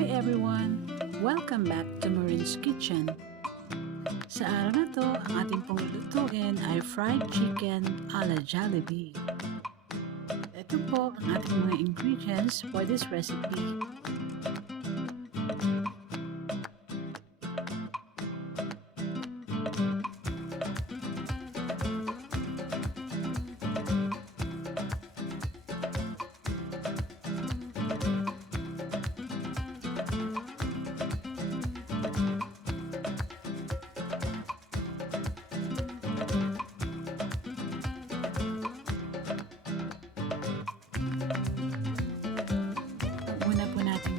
Hi everyone! Welcome back to Marin's Kitchen. Sa araw na to, ang ating pong lutuin ay fried chicken a la Jollibee. Ito po ang ating mga ingredients for this recipe.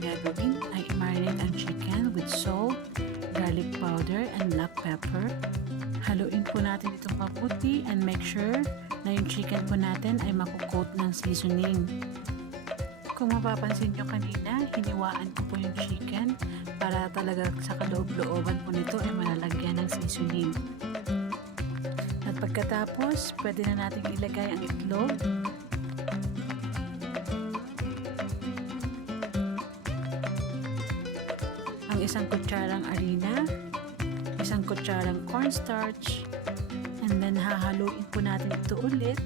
Gagawin ay i-marinate ang chicken with salt, garlic powder, and black pepper. Haluin po natin itong mabuti and make sure na yung chicken po natin ay makukoat ng seasoning. Kung mapapansin nyo kanina, hiniwaan ko po yung chicken para talaga sa kaloob-looban po nito ay malalagyan ng seasoning. At pagkatapos, pwede na natin ilagay ang itlog. Isang kutsarang harina, isang kutsarang cornstarch, and then hahaluin po natin ito ulit.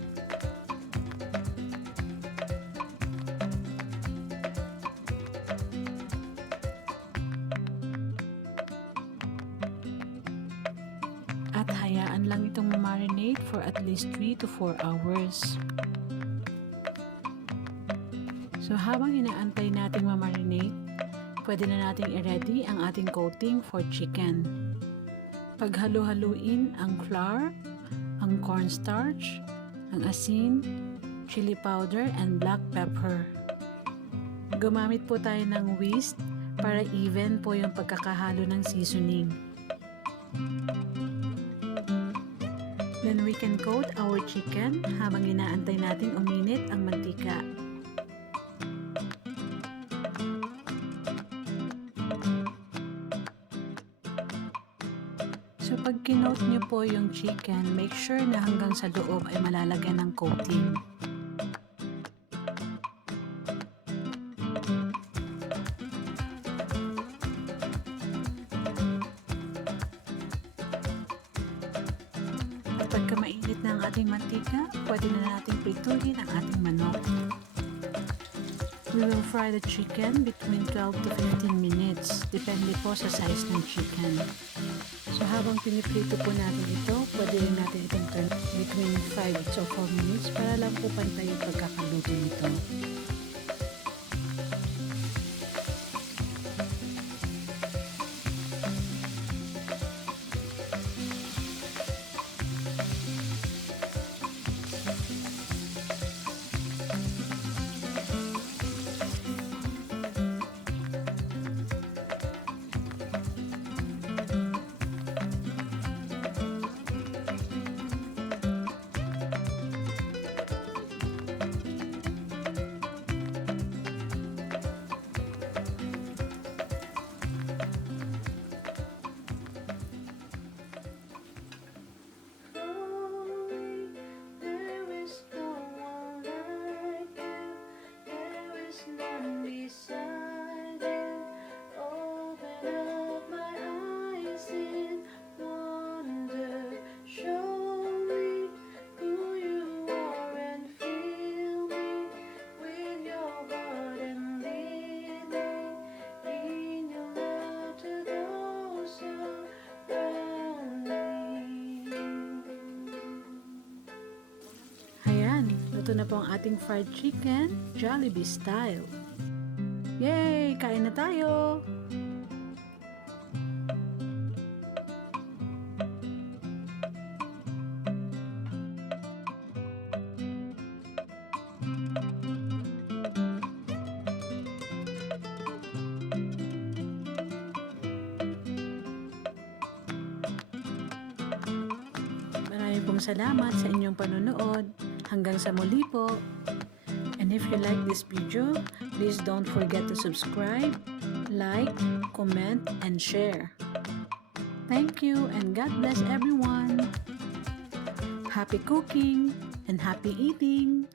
At hayaan lang itong marinate for at least 3 to 4 hours. So habang inaantay natin ma-marinate, pwede na nating i-ready ang ating coating for chicken. Paghalo-haluin ang flour, ang cornstarch, ang asin, chili powder, and black pepper. Gumamit po tayo ng whisk para even po yung pagkakahalo ng seasoning. Then we can coat our chicken habang inaantay nating uminit ang mantika. So pag kinoat nyo po yung chicken, make sure na hanggang sa loob ay malalagyan ng coating. At pagka mainit na ang ating mantika, pwede na nating prituhin ang ating manok. We will fry the chicken between 12 to 15 minutes, depende po sa size ng chicken. So habang piniprito po natin ito, pwede rin natin itong turn between 5 to 4 minutes para lang po pantay yung pagkakaluto nito. Ito na po ang ating fried chicken, Jollibee style. Yay! Kain na tayo! Maraming pong salamat sa inyong panonood. Hanggang sa muli po. And if you like this video, please don't forget to subscribe, like, comment, and share. Thank you and God bless everyone. Happy cooking and happy eating.